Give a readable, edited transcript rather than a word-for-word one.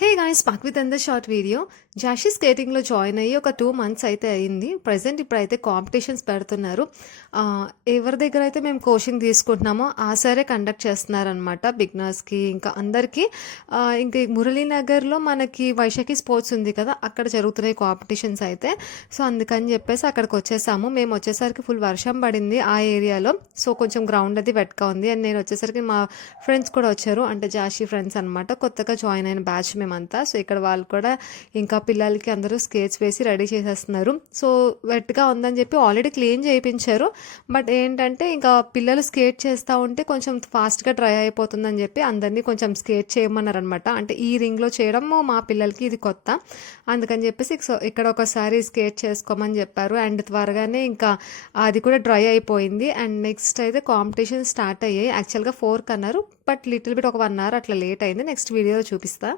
Hey guys, back with అంద short video. జాషీ స్కేటింగ్లో join అయ్యి ఒక 2 months అయితే అయింది. ప్రజెంట్ ఇప్పుడైతే కాంపిటీషన్స్ పెడుతున్నారు. ఎవరి దగ్గర అయితే మేము కోచింగ్ తీసుకుంటున్నామో ఆ సారే కండక్ట్ చేస్తున్నారనమాట, బిగినర్స్కి ఇంకా అందరికీ. ఇంకా మురళీనగర్లో మనకి వైశాఖి స్పోర్ట్స్ ఉంది కదా, అక్కడ జరుగుతున్నాయి కాంపిటీషన్స్ అయితే. సో అందుకని చెప్పేసి అక్కడికి వచ్చేసాము. మేము వచ్చేసరికి ఫుల్ వర్షం పడింది ఆ ఏరియాలో. సో కొంచెం గ్రౌండ్ అది వెట్గా ఉంది. అండ్ నేను వచ్చేసరికి మా ఫ్రెండ్స్ కూడా వచ్చారు, అంటే జాషీ ఫ్రెండ్స్ అనమాట, కొత్తగా జాయిన్ అయిన బ్యాచ్ మేమంతా. సో ఇక్కడ వాళ్ళు కూడా ఇంకా పిల్లలకి అందరూ స్కేట్స్ వేసి రెడీ చేసేస్తున్నారు. సో వెట్గా ఉందని చెప్పి ఆల్రెడీ క్లీన్ చేయించారు. బట్ ఏంటంటే ఇంకా పిల్లలు స్కేట్ చేస్తూ ఉంటే కొంచెం ఫాస్ట్గా డ్రై అయిపోతుందని చెప్పి అందరినీ కొంచెం స్కేట్ చేయమన్నారు అనమాట. అంటే ఈ రింగ్లో చేయడం మా పిల్లలకి ఇది కొత్త, అందుకని చెప్పేసి ఇక్కడ ఒకసారి స్కేట్ చేసుకోమని చెప్పారు. అండ్ త్వరగానే ఇంకా అది కూడా డ్రై అయిపోయింది. అండ్ నెక్స్ట్ అయితే కాంపిటీషన్ స్టార్ట్ అయ్యాయి. యాక్చువల్గా 4 అన్నారు, బట్ లిటిల్ బిట్ ఒక 1 hour అట్లా లేట్ అయింది. నెక్స్ట్ వీడియోలో చూపిస్తా.